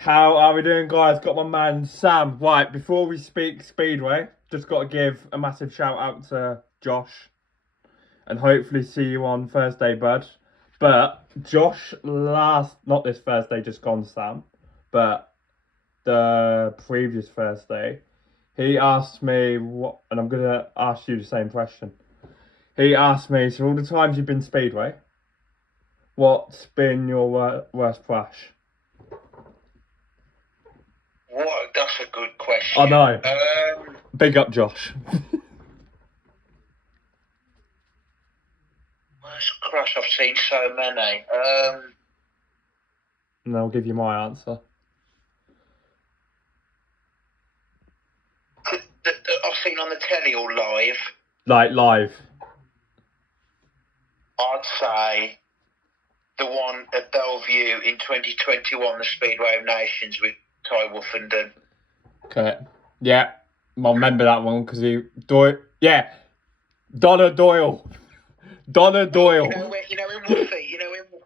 How are we doing, guys? Got my man Sam. Right, before we speak Speedway, just got to give a massive shout out to Josh and hopefully see you on Thursday, bud. But Josh, not this Thursday, just gone, Sam, but the previous Thursday, he asked me what, and I'm going to ask you the same question. He asked me, so all the times you've been Speedway, what's been your worst crash? What? That's a good question. I know. Big up, Josh. Worst crash, I've seen so many. And I'll give you my answer. I've seen on the telly or live. Like live. I'd say the one at Bellevue in 2021, the Speedway of Nations with Ty Woofenden. Okay. Yeah. I remember that one because Donna Doyle. Donna Doyle. You know when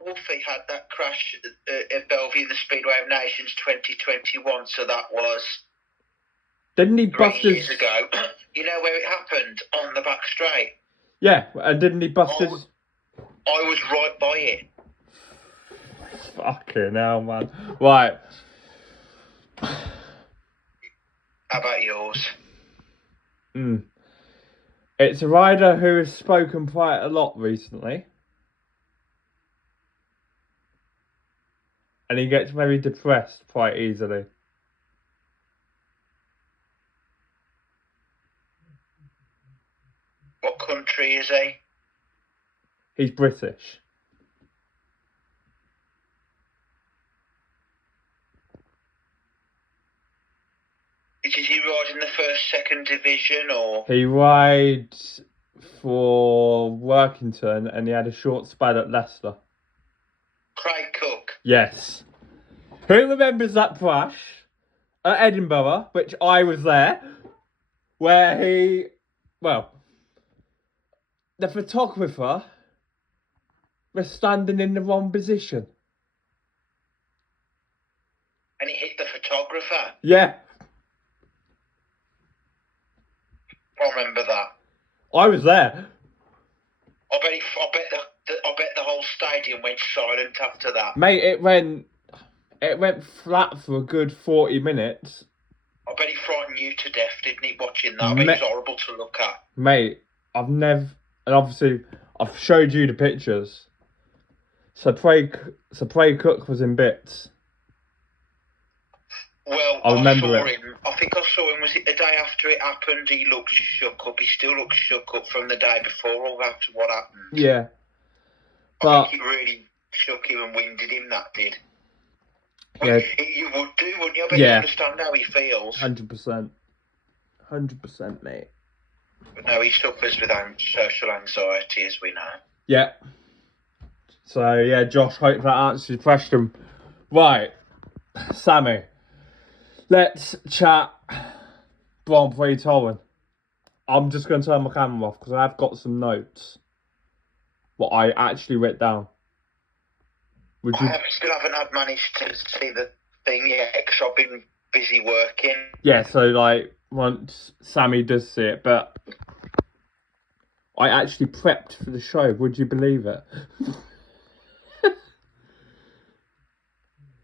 Wolfie had that crash at Bellevue, the Speedway of Nations 2021. So that was Didn't he bust 3 years ago. You know where it happened? On the back straight. Yeah, and didn't he bust his... I was right by it. Fucking hell, man. Right. How about yours? It's a rider who has spoken quite a lot recently. And he gets very depressed quite easily. What country is he? He's British. Did he ride in the first, second division, or? He rides for Workington and he had a short spell at Leicester. Craig Cook. Yes. Who remembers that crash at Edinburgh, which I was there, where the photographer was standing in the wrong position. And he hit the photographer? Yeah. I remember that. I was there. I bet the whole stadium went silent after that. Mate, it went flat for a good 40 minutes. I bet he frightened you to death, didn't he, watching that? I bet it was horrible to look at. Mate, and obviously I've showed you the pictures. So Pray Cook was in bits. Well, I think I saw him, was it the day after it happened? He looked shook up. He still looks shook up from the day before or after what happened. Yeah. I think it really shook him and winded him, that did. Yeah. You would do, wouldn't you? I bet you understand how he feels. 100%. 100%, mate. But no, he suffers with social anxiety, as we know. Yeah. So, yeah, Josh, hope that answers your question. Right. Sammy. Let's chat Grand Prix towing. I'm just going to turn my camera off because I've got some notes. What I actually wrote down. I still haven't managed to see the thing yet because I've been busy working. Yeah, so once Sammy does see it, but I actually prepped for the show. Would you believe it?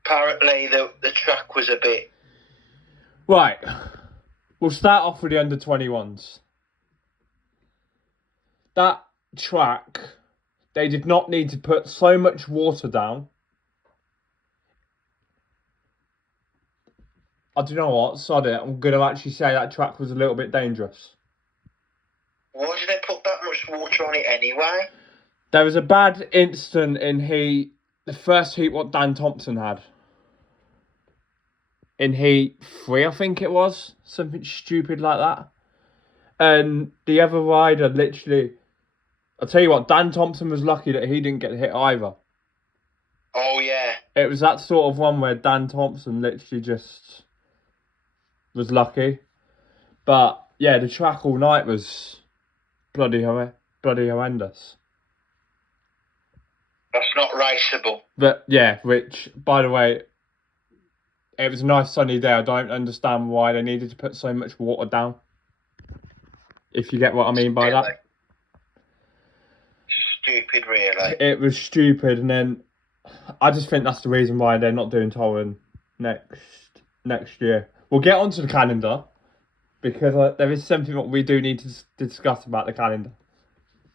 Apparently, the track was a bit... Right. We'll start off with the under-21s. That track, they did not need to put so much water down. I don't know what, sod it. I'm going to actually say that track was a little bit dangerous. Why did they put that much water on it anyway? There was a bad incident in the first heat what Dan Thompson had. In heat 3, I think it was. Something stupid like that. And the other rider literally... I'll tell you what, Dan Thompson was lucky that he didn't get hit either. Oh, yeah. It was that sort of one where Dan Thompson literally just was lucky. But, yeah, the track all night was bloody horrendous. That's not raceable. But, yeah, which, by the way, it was a nice sunny day. I don't understand why they needed to put so much water down. If you get what I mean by Really? that. Stupid, really. It was stupid, and then I just think that's the reason why they're not doing Torren next year. We'll get onto the calendar because there is something that we do need to discuss about the calendar.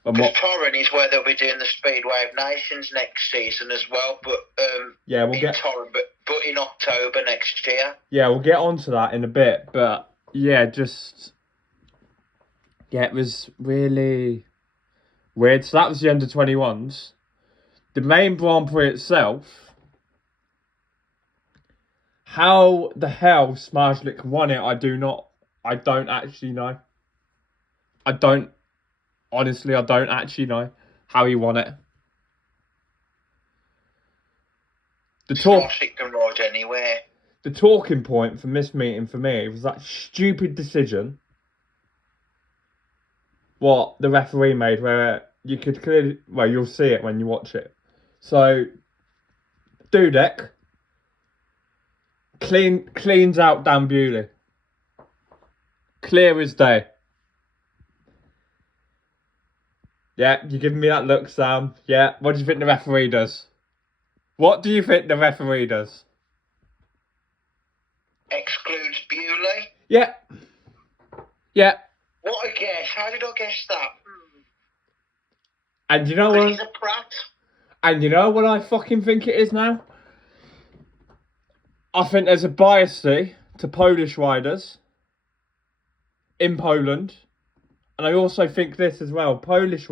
Because Torren is where they'll be doing the Speedway of Nations next season as well, but Torren, but in October next year. Yeah, we'll get onto that in a bit, but it was really weird. So that was the under-21s. The main Grand Prix itself. How the hell Smažlik won it, I don't actually know. I don't actually know how he won it. Smažlik can ride anywhere. The talking point from this meeting for me was that stupid decision what the referee made, where you could clearly, well, you'll see it when you watch it. So Dudek cleans out Dan Bewley. Clear as day. Yeah, you giving me that look, Sam. Yeah, what do you think the referee does? What do you think the referee does? Excludes Bewley? Yeah. Yeah. What a guess. How did I guess that? And you know what? He's a prat. And you know what I fucking think it is now? I think there's a bias to Polish riders in Poland. And I also think this as well. Polish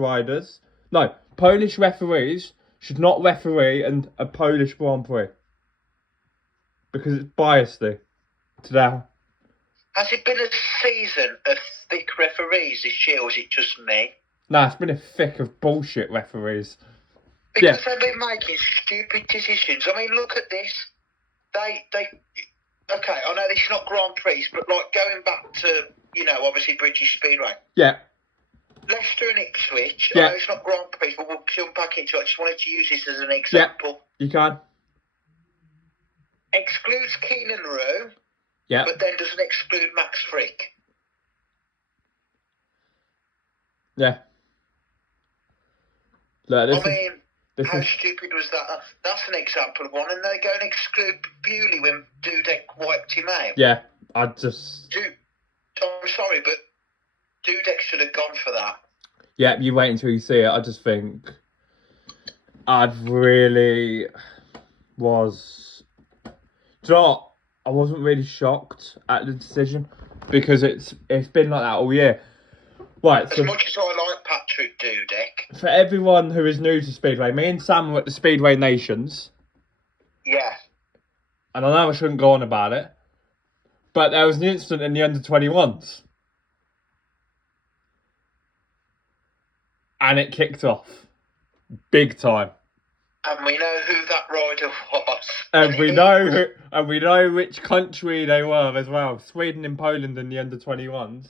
referees should not referee a Polish Grand Prix. Because it's biased to that. Has it been a season of thick referees this year, or is it just me? Nah, it's been a thick of bullshit referees. Because they've been making stupid decisions. I mean, look at this. They okay, I know this is not Grand Prix, but like going back to, obviously British Speedway. Yeah. Leicester and Ipswich. Yeah. I know it's not Grand Prix, but we'll jump back into it. I just wanted to use this as an example. Yeah, you can. Excludes Keenan Rowe. Yeah. But then doesn't exclude Max Frick. Yeah. Look, how stupid was that? That's an example of one. And they go and exclude Bewley when Dudek wiped him out. Yeah, I'm sorry, but Dudek should have gone for that. Yeah, you wait until you see it. I just think I really was... Do you know what? I wasn't really shocked at the decision because it's been like that all year. Right, as much as I like Patrick Dudek. For everyone who is new to Speedway, me and Sam were at the Speedway Nations. Yeah. And I know I shouldn't go on about it, but there was an incident in the under-21s. And it kicked off. Big time. And we know who that rider was. And we know which country they were as well. Sweden and Poland in the under-21s.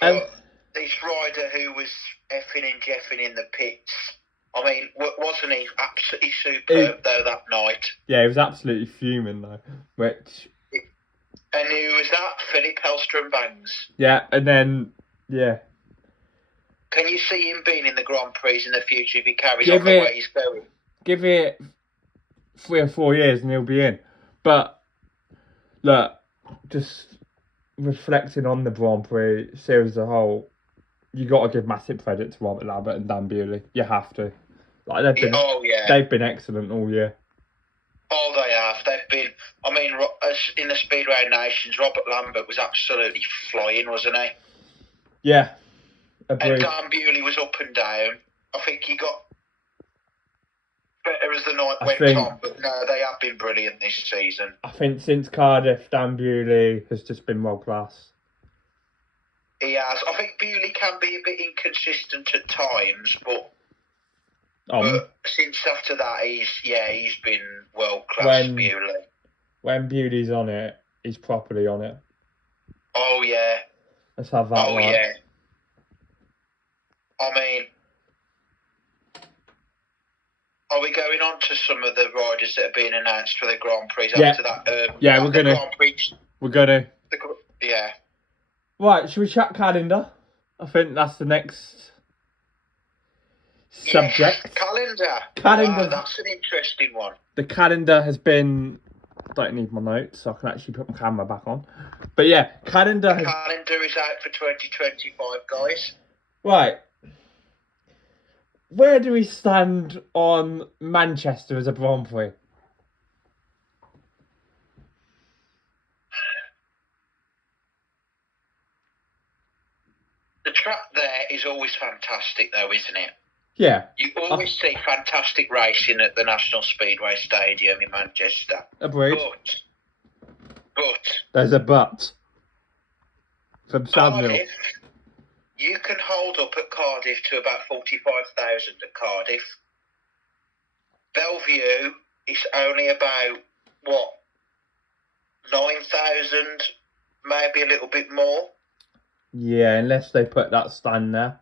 This rider who was effing and jeffing in the pits, I mean, wasn't he absolutely superb though that night? Yeah, he was absolutely fuming though. And who was that? Philip Hellstrom Bangs. Yeah, and then, yeah. Can you see him being in the Grand Prix in the future if he carries on the way he's going? Give it 3 or 4 years and he'll be in. But, look, just reflecting on the Grand Prix series as a whole, you got to give massive credit to Robert Lambert and Dan Bewley. You have to. Like they've been excellent all year. Oh, they have. They've been. I mean, in the Speedway Nations, Robert Lambert was absolutely flying, wasn't he? Yeah. Agreed. And Dan Bewley was up and down. I think he got better as the night went on, but no, they have been brilliant this season. I think since Cardiff, Dan Bewley has just been world class. He has. I think Bewley can be a bit inconsistent at times, but since after that, he's been world class. Bewley. When Bewley's on it, he's properly on it. Oh yeah. Let's have that. Oh right. Yeah. I mean, Are we going on to some of the riders that are being announced for the Grand Prix Yeah. after that? Yeah, we're gonna. Grand Prix, We're gonna. Yeah. Right, should we chat calendar? I think that's the next subject. Yes, calendar. Calendar. Wow, that's an interesting one. The calendar has been. Don't need my notes, so I can actually put my camera back on. But yeah, calendar. Calendar is out for 2025, guys. Right. Where do we stand on Manchester as a Grand Prix? The track there is always fantastic, though, isn't it? Yeah. You always see fantastic racing at the National Speedway Stadium in Manchester. Agreed. But there's a but. From Samuel. Cardiff, you can hold up at Cardiff to about 45,000 at Cardiff. Bellevue is only about, 9,000, maybe a little bit more. Yeah, unless they put that stand there.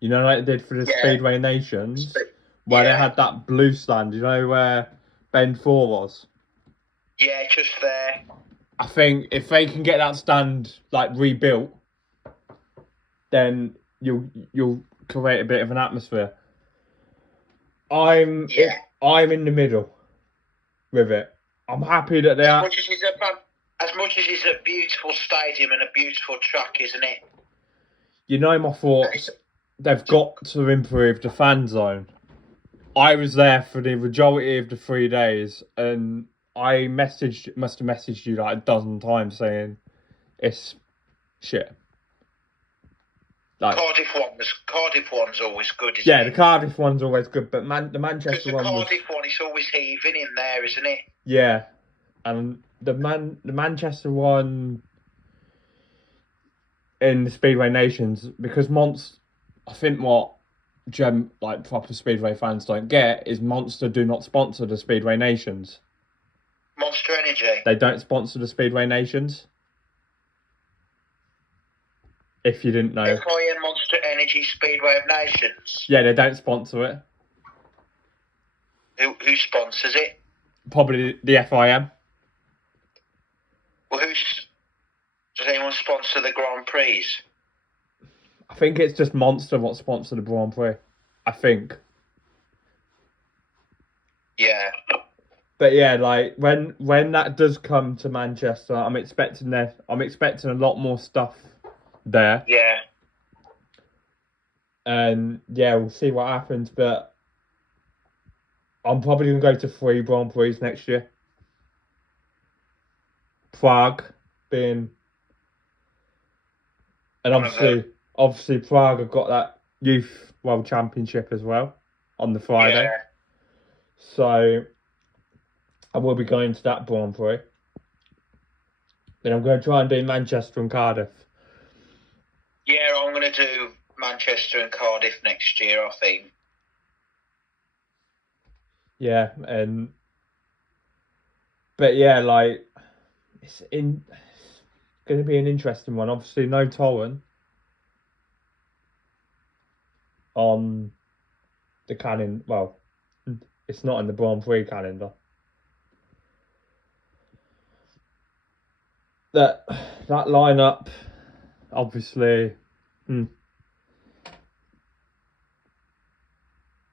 You know, like they did for the Speedway Nations, where they had that blue stand, you know, where Ben 4 was? Yeah, just there. I think if they can get that stand, like, rebuilt, then you'll create a bit of an atmosphere. I'm in the middle with it. I'm happy that they are. As much as it's a beautiful stadium and a beautiful track, isn't it? You know my thoughts. They've got to improve the fan zone. I was there for the majority of the 3 days, and I must have messaged you like a dozen times saying it's shit. Like, Cardiff one's always good, isn't it? The Cardiff one's always good, but the Manchester one was... the Cardiff one is always heaving in there, isn't it? Yeah, and the Manchester one in the Speedway Nations, because I think what proper Speedway fans don't get is Monster do not sponsor the Speedway Nations. Monster Energy? They don't sponsor the Speedway Nations. If you didn't know. FIM Monster Energy Speedway of Nations? Yeah, they don't sponsor it. Who sponsors it? Probably the FIM. Well, does anyone sponsor the Grand Prix? I think it's just Monster what sponsor the Grand Prix. I think. Yeah. But yeah, like when that does come to Manchester, I'm expecting a lot more stuff there. Yeah. And yeah, we'll see what happens, but I'm probably gonna go to 3 Grand Prix next year. Prague being, and obviously Prague have got that Youth World Championship as well on the Friday. Yeah. So I will be going to that Grand Prix. Then I'm going to try and do Manchester and Cardiff. Yeah, I'm going to do Manchester and Cardiff next year, I think. Yeah, but yeah, like it's going to be an interesting one. Obviously, no Torren on the calendar. Well, it's not in the Grand Prix calendar. That lineup, obviously.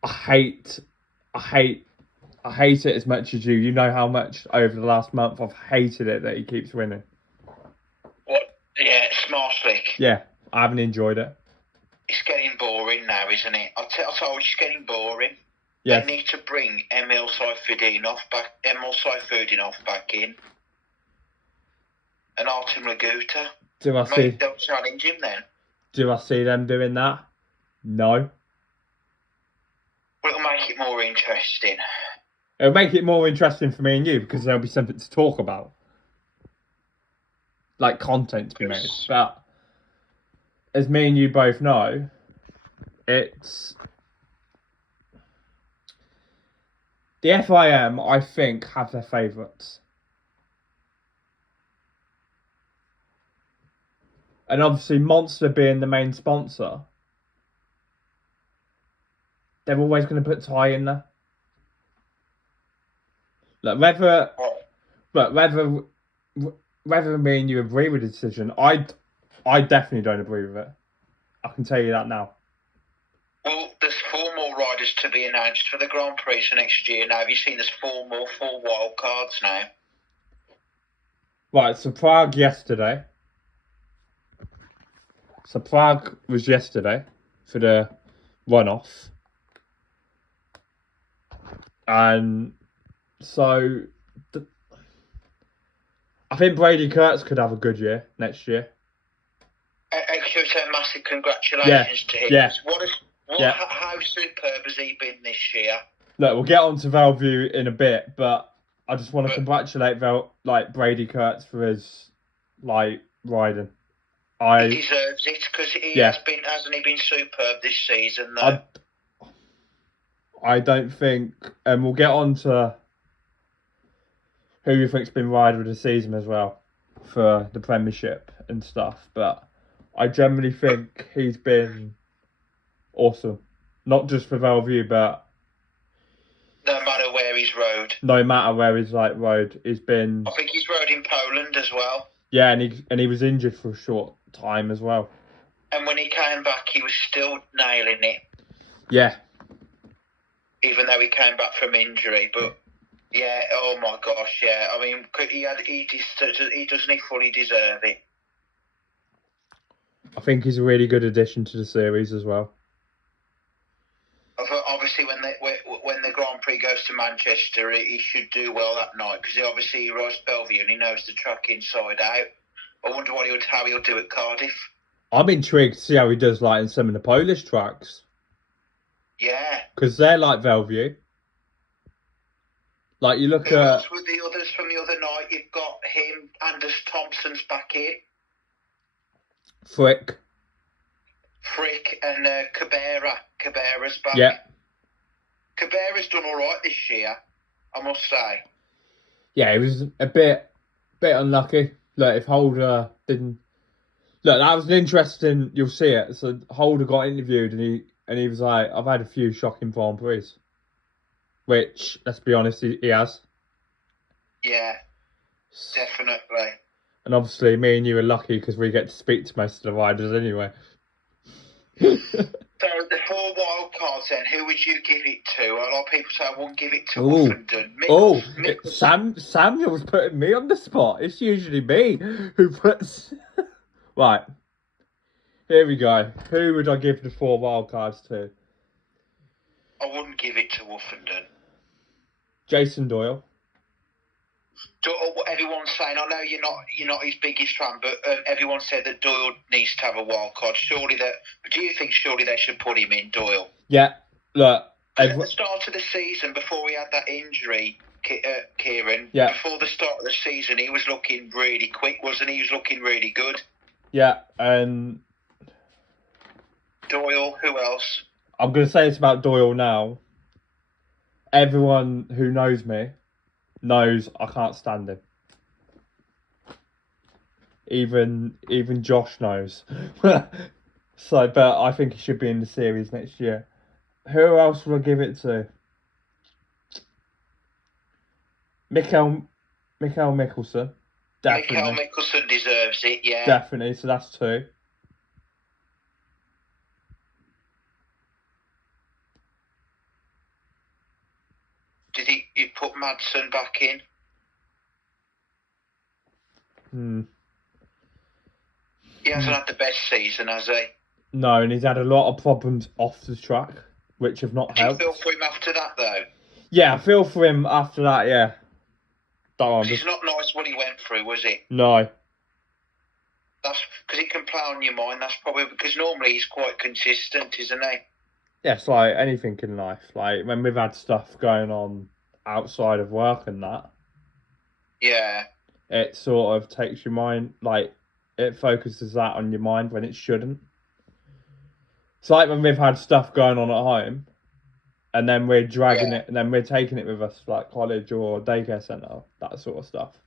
I hate it as much as you. You know how much over the last month I've hated it that he keeps winning. What? Yeah, Smart Slick. Yeah, I haven't enjoyed it. It's getting boring now, isn't it? I told you it's getting boring. Yeah. They need to bring Emil Sayfutdinov back in. And Artem Laguta. Don't challenge him then. Do I see them doing that? No. Well, it'll make it more interesting. It'll make it more interesting for me and you because there'll be something to talk about. Like content to be made. But as me and you both know, it's... The FIM, I think, have their favourites. And obviously Monster being the main sponsor, they're always going to put Ty in there. Like whether me and you agree with the decision, I definitely don't agree with it. I can tell you that now. Well, there's 4 more riders to be announced for the Grand Prix for next year. Now, have you seen there's 4 wild cards now? Right, so Prague yesterday. So Prague was yesterday for the runoff. And so I think Brady Kurtz could have a good year next year. Actually, a massive congratulations to him. Yeah. How superb has he been this year? Look, we'll get on to Valview in a bit, but I just want to congratulate Brady Kurtz for his riding. He deserves it because hasn't he been superb this season though? I don't think, and we'll get on to who you think's been rider of the season as well for the Premiership and stuff, but I generally think he's been awesome. Not just for Valview, but no matter where he's rode. No matter where he's rode, he's been. I think he's rode in Poland as well. Yeah, and he was injured for a short time as well. And when he came back, he was still nailing it. Yeah. Even though he came back from injury, but yeah, oh my gosh, yeah. I mean, he doesn't he fully deserve it. I think he's a really good addition to the series as well. Obviously, when the Grand Prix goes to Manchester, he should do well that night because he rides Bellevue and he knows the track inside out. I wonder how he'll do at Cardiff. I'm intrigued to see how he does in some of the Polish tracks. Yeah, because they're like Bellevue. You look at with the others from the other night. You've got him, Anders Thompson's back in. Frick and Cabrera. Cabrera's back. Yeah. Cabrera's done all right this year, I must say. Yeah, he was a bit unlucky. Look, if Holder didn't... Look, that was an interesting... You'll see it. So Holder got interviewed and he was like, I've had a few shocking Grand Prix. Which, let's be honest, he has. Yeah, definitely. And obviously, me and you are lucky because we get to speak to most of the riders anyway. So the 4 wild cards then, who would you give it to? A lot of people say I wouldn't give it to Uffenden. Samuel's putting me on the spot. It's usually me who puts... Right. Here we go. Who would I give the 4 wild cards to? I wouldn't give it to Uffenden. Jason Doyle. Everyone's saying, I know you're not his biggest fan, but everyone said that Doyle needs to have a wild card. Do you think they should put him in, Doyle? Yeah, look. At the start of the season, before he had that injury, Kieran, before the start of the season, he was looking really quick, wasn't he? He was looking really good. Yeah, and... Doyle, who else? I'm going to say this about Doyle now. Everyone who knows me knows I can't stand him. Even Josh knows. So, but I think he should be in the series next year. Who else would I give it to? Mikael Mikkelsen. Definitely. Mikael Mikkelsen deserves it, yeah. Definitely, so that's 2. Did you put Madsen back in? He hasn't had the best season, has he? No, and he's had a lot of problems off the track, which have not helped. Do you feel for him after that, though? Yeah, I feel for him after that, yeah. It's not nice what he went through, was it? No. That's because it can play on your mind. That's probably because normally he's quite consistent, isn't he? Yeah, it's like anything in life. When we've had stuff going on outside of work and that. Yeah. It sort of takes your mind, it focuses that on your mind when it shouldn't. It's like when we've had stuff going on at home and then we're dragging it and then we're taking it with us, college or daycare centre, that sort of stuff.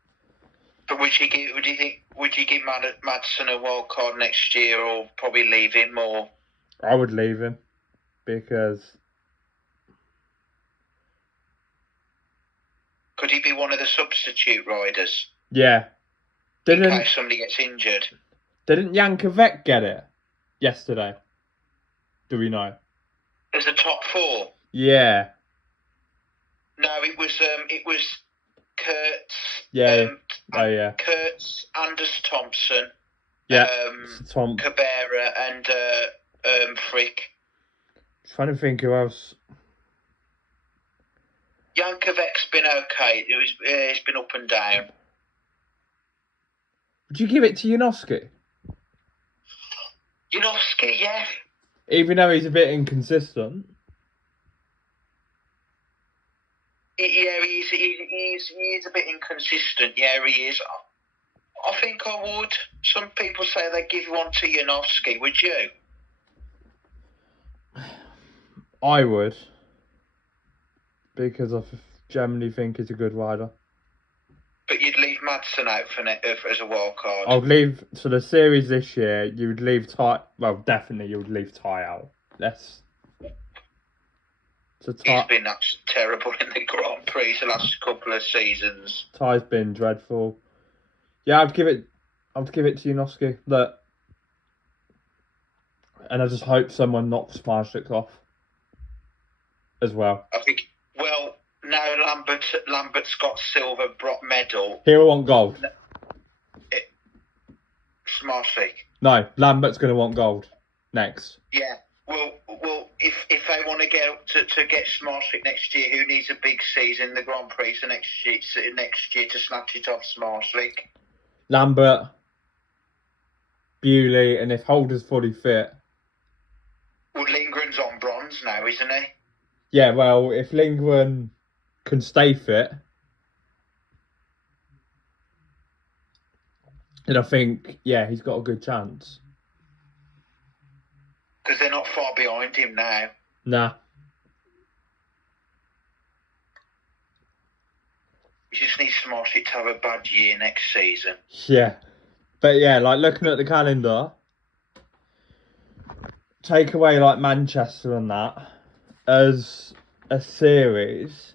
But would you give Madsen a wild card next year or probably leave him or? I would leave him because Could he be one of the substitute riders? Yeah. In case somebody gets injured. Didn't Jankovic get it yesterday? Do we know? As the top 4? Yeah. No, it was Kurtz. Yeah. Yeah. Kurtz, Anders Thompson. Yeah. Cabrera and Frick. Trying to think who else. Jankovic's been okay. He's been up and down. Would you give it to Janowski? Janowski, yeah. Even though he's a bit inconsistent. Yeah, he is a bit inconsistent. Yeah, he is. I think I would. Some people say they give one to Janowski. Would you? I would. Because I generally think he's a good rider. But you'd leave Madsen out as a wild card. I'd leave... So the series this year, you would leave Ty... Well, definitely you would leave Ty out. He's been terrible in the Grand Prix the last couple of seasons. Ty's been dreadful. Yeah, I'd give it to Janowski. Look. And I just hope someone knocks Marshall off. As well. I think... Well... Now Lambert's got silver medal. He'll want gold. Smartly. No, Lambert's going to want gold next. Yeah. Well, if they want to get Smartlick next year, who needs a big season in the Grand Prix next year to snatch it off Smartlick? Lambert, Bewley, and if Holder's fully fit. Well, Lindgren's on bronze now, isn't he? Yeah, well, if Lindgren can stay fit, then I think, yeah, he's got a good chance. Because they're not far behind him now. Nah. We just need Smartlick to have a bad year next season. Yeah. But yeah, like looking at the calendar, take away like Manchester and that as a series.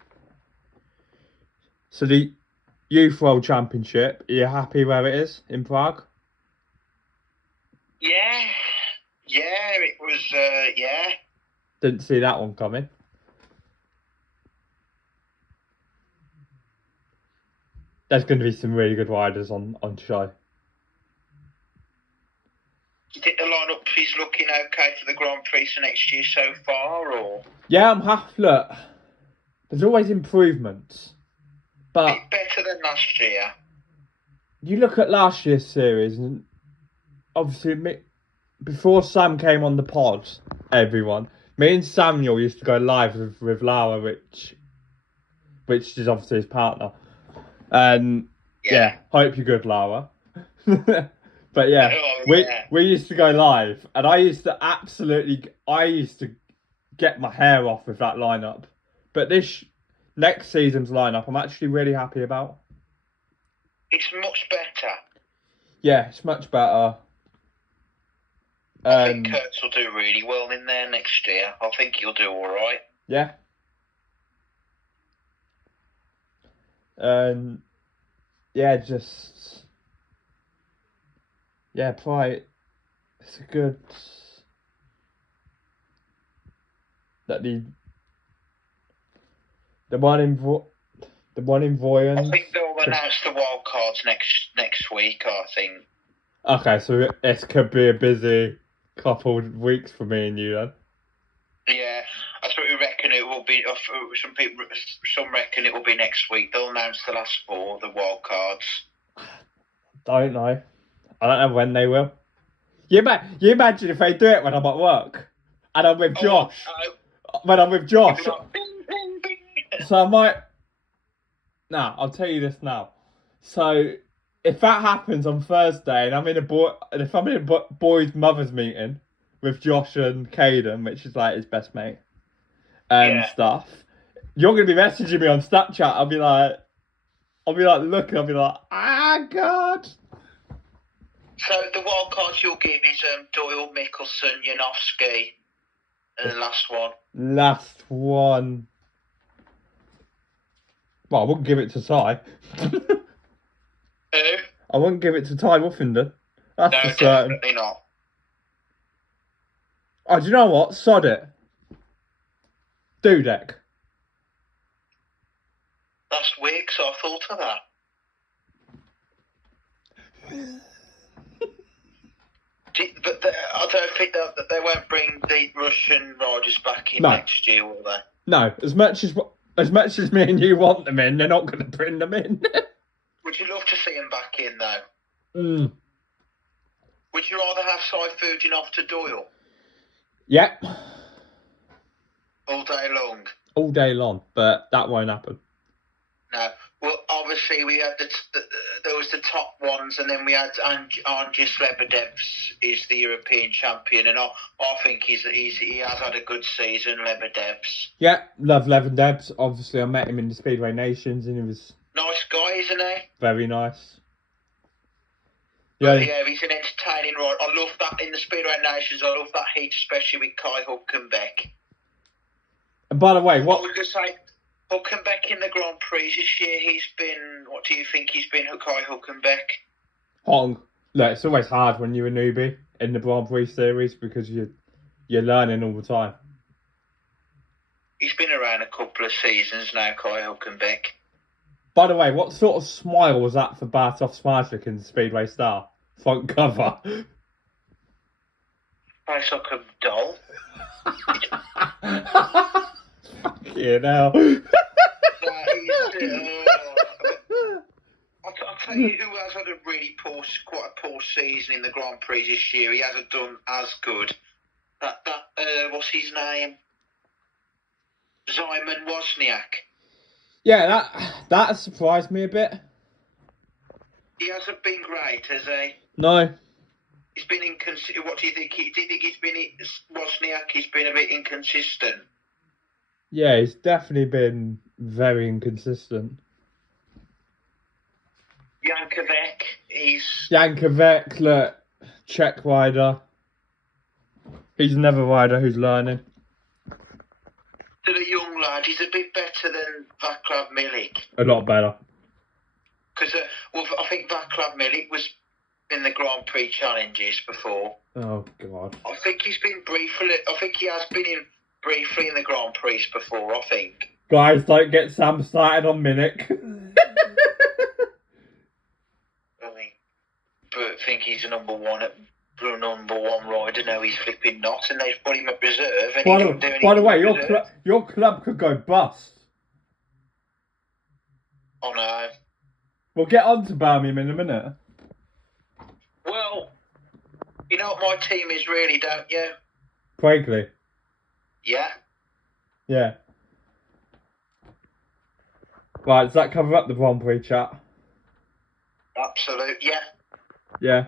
So the Youth World Championship, are you happy where it is in Prague? Yeah, it was, yeah. Didn't see that one coming. There's going to be some really good riders on show. Do you think the lineup is looking okay for the Grand Prix for next year so far, or? Yeah, I'm happy. Look, there's always improvements. But it's better than last year. You look at last year's series, and obviously, before Sam came on the pod, me and Samuel used to go live with Lara, which is obviously his partner. And yeah hope you're good, Lara. But yeah, we used to go live, and I used to get my hair off with that lineup. But this next season's lineup, I'm actually really happy about. It's much better. Yeah, it's much better. I think Kurtz will do really well in there next year. I think he'll do all right. Yeah. Probably it's a good that the one in Voyens. I think they'll announce the wild cards next week. I think. Okay, so this could be a busy couple of weeks for me and you then. Yeah, that's what we reckon it will be. Some reckon it will be next week. They'll announce the last 4, the wild cards. Don't know. I don't know when they will. You imagine if they do it when I'm at work and I'm with Josh. When I'm with Josh. Bing, bing, bing. So I might. Nah, I'll tell you this now. So if that happens on Thursday and I'm in a boys' mothers meeting with Josh and Caden, which is like his best mate and stuff, you're gonna be messaging me on Snapchat. I'll be like looking. I'll be like, God. So the wild cards you'll give is Doyle, Mickelson, Janowski, and the last one. Last one. Well, I wouldn't give it to Ty. Who? I wouldn't give it to Ty Wuffenden. That's No, for certain. definitely not. Oh, do you know what? Sod it. Dudek. That's weird, so I thought of that. But I don't think that they won't bring the Russian riders back in next year, will they? No, as much as me and you want them in, they're not going to bring them in. Would you love to see them back in, though? Would you rather have Seifujian off to Doyle? Yep. All day long? All day long, but that won't happen. No. Well, obviously, we had there was the top ones, and then we had Angus Lebedevs is the European champion, and I think he has had a good season, Lebedevs. Yeah, love Lebedevs. Obviously, I met him in the Speedway Nations, and he was... Nice guy, isn't he? Very nice. Yeah, he's an entertaining ride. I love that in the Speedway Nations. I love that heat, especially with Kai Hulkenberg. And by the way, what... I was going to say, Hulkenberg in the Grand Prix this year, what do you think he's been, Kai Hulkenberg? Look, it's always hard when you're a newbie in the Grand Prix series because you're learning all the time. He's been around a couple of seasons now, Kai Hulkenberg. By the way, what sort of smile was that for Bartosz Smarczyk in the Speedway Star front cover? Face like a doll. Fucking hell. I'll tell you who has had a really quite a poor season in the Grand Prix this year. He hasn't done as good. What's his name? Szymon Wozniak. Yeah, that surprised me a bit. He hasn't been great, has he? No. He's been inconsistent. What do you think? Do you think Wozniak? He's been a bit inconsistent. Yeah, he's definitely been very inconsistent. Jankovic, look, Czech rider. He's another rider who's learning. To the young lad, he's a bit better than Vaclav Milik. A lot better. Because I think Vaclav Milik was in the Grand Prix challenges before. Oh God. I think he's been briefly. I think he has been briefly in the Grand Prix before. I think. Guys, don't get Sam started on Milik. But I think he's a number one rider. Now he's flipping not, and they've put him at reserve. And by the way, your club could go bust. Oh no. We'll get on to Birmingham in a minute. Well, you know what my team is really, don't you? Quigley. Yeah. Yeah. Right, does that cover up the Grand Prix chat? Absolute, yeah. Yeah.